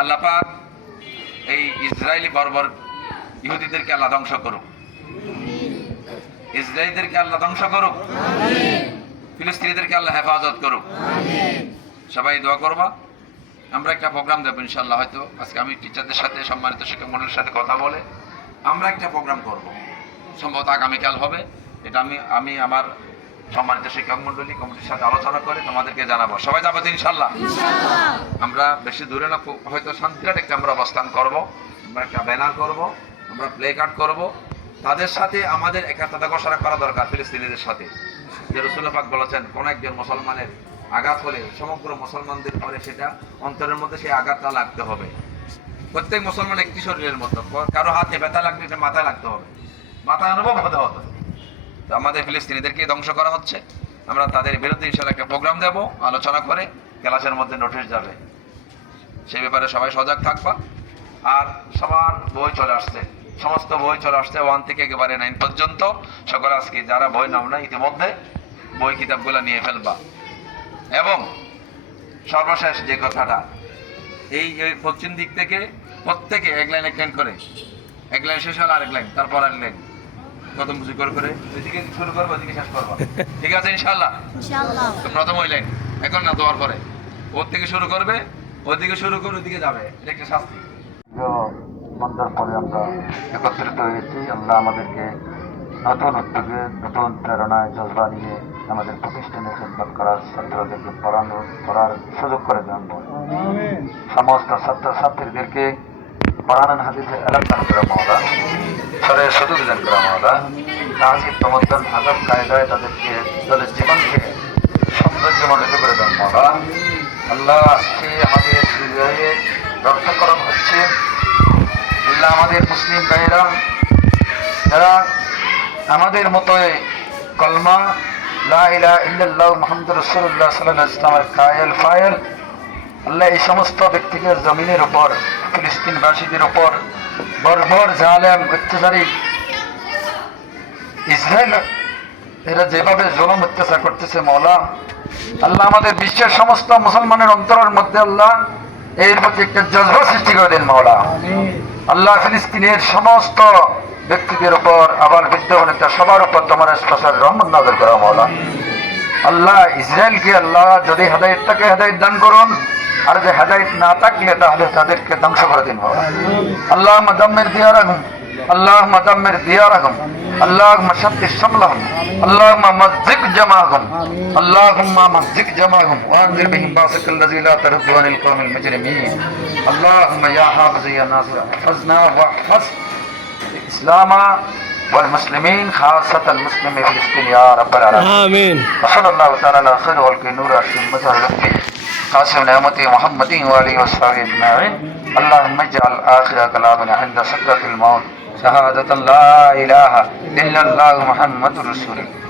আল্লাহ পাক এই ইসরায়েলি বর্বর ইহুদিদেরকে আল্লাহ ধ্বংস করুক, ইসরায়েলিদেরকে আল্লাহ ধ্বংস করুক, ফিলিস্তিনিদেরকে আল্লাহ হেফাজত করুক। সবাই দোয়া করবা। আমরা একটা প্রোগ্রাম দেবো ইনশাল্লাহ। হয়তো আজকে আমি টিচারদের সাথে, সম্মানিত শিক্ষক মন্ডলীর সাথে কথা বলে আমরা একটা প্রোগ্রাম করব, সম্ভবত আগামীকাল হবে। এটা আমি আমার সম্মানিত শিক্ষক মন্ডলী কমিটির সাথে আলোচনা করে তোমাদেরকে জানাবো। সবাই যাবো তো ইনশাল্লাহ? আমরা বেশি দূরে না, হয়তো শান্তিঘাট একটা আমরা অবস্থান করব, আমরা একটা ব্যানার করব, আমরা প্লে কার্ড করব। তাদের সাথে আমাদের একাত্মতা ঘোষণা করা দরকার, ফিলিস্তিনিদের সাথে। যে রাসূল পাক বলেছেন, কোন একজন মুসলমানের আঘাত হলে সমগ্র মুসলমানদের পরে সেটা অন্তরের মধ্যে সেই আঘাতটা লাগতে হবে। প্রত্যেক মুসলমান একটি শরীরের মতো, কারো হাতে ব্যথা লাগলে এটা মাথায় লাগতে হবে, মাথায় অনুভব হতে হতো। তো আমাদের ফিলিস্তিনিদেরকে ধ্বংস করা হচ্ছে, আমরা তাদের বিরুদ্ধে ইনশাআল্লাহ একটা প্রোগ্রাম দেব, আলোচনা করে ক্লাসের মধ্যে নোটিশ যাবে। সেই ব্যাপারে সবাই সজাগ থাকবা। আর সবার বই চলে আসছে, সমস্ত বই চলে আসছে 1 থেকে একেবারে 9 পর্যন্ত। সকলে আজকে যারা বই নাও না ইতিমধ্যে বই কিতাবগুলো নিয়ে ফেলবা। এবং সর্বশেষ যে কথাটা, এই পশ্চিম দিক থেকে প্রত্যেকে এক লাইন করে, এক লাইন শেষ হল আরেক লাইন, তারপর আরেক লাইন, প্রথম বুঝি করে ওইদিকে শুরু করবো, ওইদিকে শেষ করবো। ঠিক আছে ইনশাআল্লাহ? তো প্রথম ওই লাইন, এখন না দেওয়ার পরে ওর থেকে শুরু করবে, ওইদিকে শুরু করে ওইদিকে যাবে। এটা একটা শাস্তি। মন্দার পরে আমরা একত্রিত হয়েছি। আল্লাহ আমাদেরকে নতুন উদ্যোগে, নতুন প্রেরণায়, জজবা নিয়ে আমাদের প্রতিষ্ঠানে খেদমত করার, ছাত্রদেরকে পড়ার সুযোগ করে দেন। সমস্ত ছাত্রছাত্রীদেরকে কোরআন হাদিসে এলাম দান করা মাওলা, শরীরের সুযোগ দান করা মাওলা, তাহসিব তমদ্দন আদব কায়দায় তাদেরকে তাদের জীবনকে সৌন্দর্যমণ্ডিত করে দেন মাওলা। আল্লাহ সে আমাদের হৃদয়ে রক্তকরণ হচ্ছে। আল্লাহ আমাদের মুসলিম ভাইরা যারা আমাদের মতো কলমা লা ইলাহা ইল্লাল্লাহ মুহাম্মাদুর রাসূলুল্লাহ সাল্লাল্লাহু আলাইহি ওয়াসাল্লামের কায়েল ফায়েল, আল্লাহ এই সমস্ত ব্যক্তিকে জমিনের উপর, ফিলিস্তিনবাসীদের উপর বর্বর জালেম অত্যাচারী ইসরায়েল এরা যেভাবে জুলুম অত্যাচার করতেছে মাওলা, আল্লাহ আমাদের বিশ্বের সমস্ত মুসলমানের অন্তরের মধ্যে আল্লাহ এর প্রতি একটা জজবা সৃষ্টি করে দেন মাওলা। আল্লাহ ফিলিস্তিনের সমস্ত ব্যক্তিদের উপর, আবার বিদ্যমান একটা সবার উপর তোমার স্পেশাল রহমত নাযিল করা মাওলা। আল্লাহ ইসরায়েলকে আল্লাহ যদি হেদায়েত থাকে হেদায়েত দান করুন, আর যে হেদায়েত না থাকলে তাহলে তাদেরকে ধ্বংস করে দিন মাওলা। আল্লাহুম্মা দাম্মির দিয়ারাহুম, আল্লাহুম্মা দাম্মির দিয়ারাহুম, আল্লাহুম্মা শাত্তিত শামলাহুম, আল্লাহুম্মা মায্জিক জামাআহুম, আল্লাহুম্মা মায্জিক জামাআহুম ওয়া আনজির বিহিম বাসাকাল্লাযী লা তারদু আনিল কওমিল মুজরিমিন। আল্লাহুম্মা ইয়া হাফিজ ইয়া নাসির ইহফাজনা ওয়া ইহফাজ الإسلام والمسلمين خاصة المسلمين في فلسطين يا رب العالمين آمين. وصلى الله تعالى على خير خلق نور أشرف مظهر لطفه قاسم نعمته محمد وآله وصحبه أجمعين. اللهم اجعل آخر كلامنا عند سكرة الموت شهادة لا إله إلا الله محمد رسول الله.